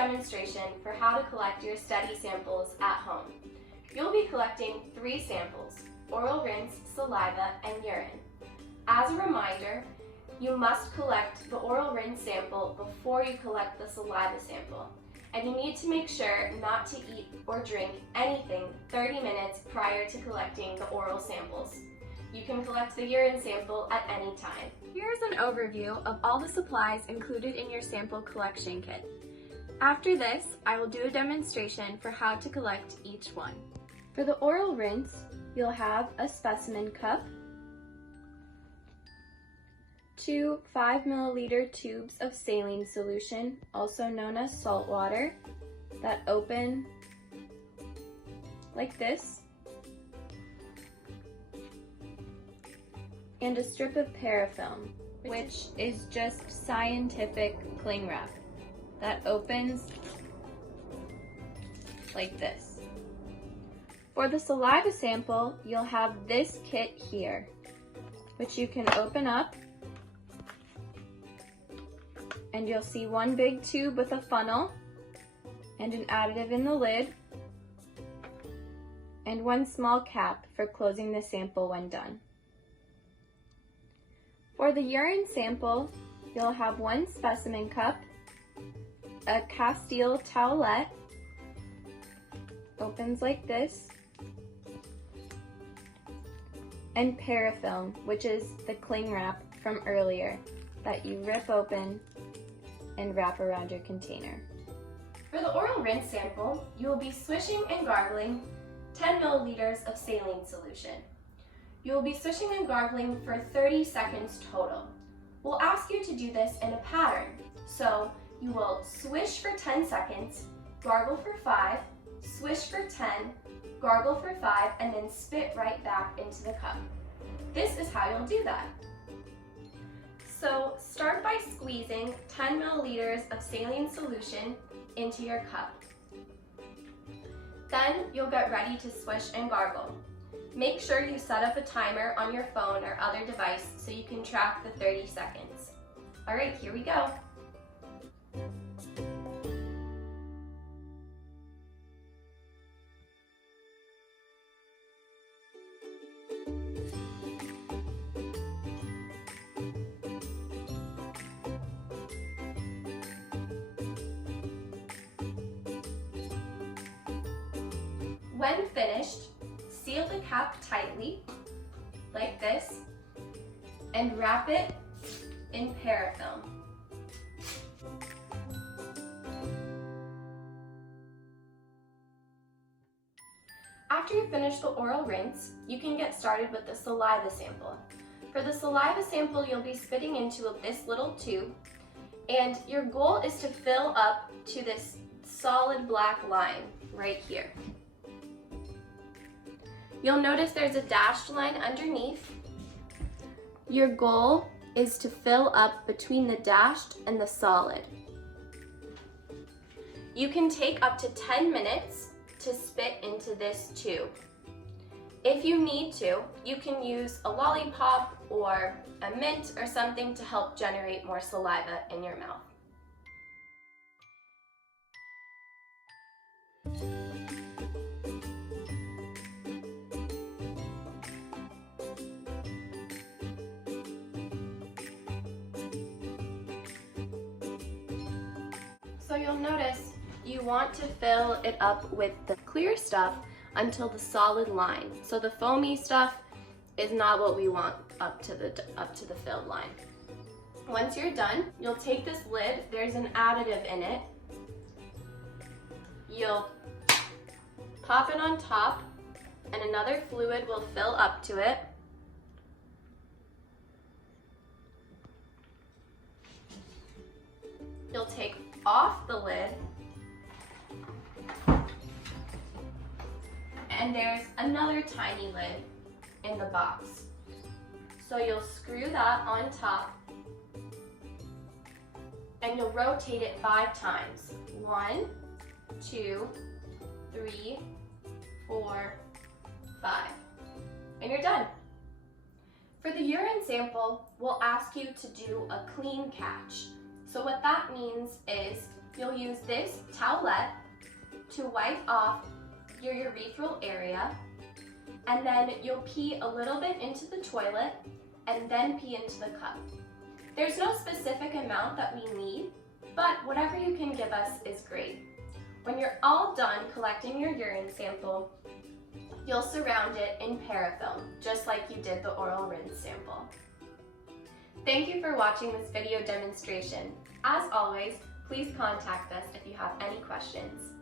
demonstration for how to collect your study samples at home. You'll be collecting 3 samples: oral rinse, saliva, and urine. As a reminder, you must collect the oral rinse sample before you collect the saliva sample. And you need to make sure not to eat or drink anything 30 minutes prior to collecting the oral samples. You can collect the urine sample at any time. Here's an overview of all the supplies included in your sample collection kit. After this, I will do a demonstration for how to collect each one. For the oral rinse, you'll have a specimen cup, 2 5-milliliter tubes of saline solution, also known as salt water, that open like this, and a strip of parafilm, which is just scientific cling wrap that opens like this. For the saliva sample, you'll have this kit here, which you can open up, and you'll see one big tube with a funnel and an additive in the lid, and one small cap for closing the sample when done. For the urine sample, you'll have one specimen cup, a Castile towelette, opens like this, and parafilm, which is the cling wrap from earlier that you rip open and wrap around your container. For the oral rinse sample, you will be swishing and gargling 10 milliliters of saline solution. You will be swishing and gargling for 30 seconds total. We'll ask you to do this in a pattern. So you will swish for 10 seconds, gargle for 5, swish for 10, gargle for 5, and then spit right back into the cup. This is how you'll do that. So start by squeezing 10 milliliters of saline solution into your cup. Then you'll get ready to swish and gargle. Make sure you set up a timer on your phone or other device so you can track the 30 seconds. All right, here we go. When finished, seal the cap tightly, like this, and wrap it in parafilm. After you finish the oral rinse, you can get started with the saliva sample. For the saliva sample, you'll be spitting into this little tube, and your goal is to fill up to this solid black line right here. You'll notice there's a dashed line underneath. Your goal is to fill up between the dashed and the solid. You can take up to 10 minutes to spit into this tube. If you need to, you can use a lollipop or a mint or something to help generate more saliva in your mouth. So you'll notice you want to fill it up with the clear stuff until the solid line. So the foamy stuff is not what we want up to the filled line. Once you're done, you'll take this lid, there's an additive in it. You'll pop it on top and another fluid will fill up to it. You'll take off the lid, and there's another tiny lid in the box. So you'll screw that on top and you'll rotate it 5 times. 1, 2, 3, 4, 5. And you're done. For the urine sample, we'll ask you to do a clean catch. So what that means is you'll use this towelette to wipe off your urethral area, and then you'll pee a little bit into the toilet and then pee into the cup. There's no specific amount that we need, but whatever you can give us is great. When you're all done collecting your urine sample, you'll surround it in parafilm, just like you did the oral rinse sample. Thank you for watching this video demonstration. As always, please contact us if you have any questions.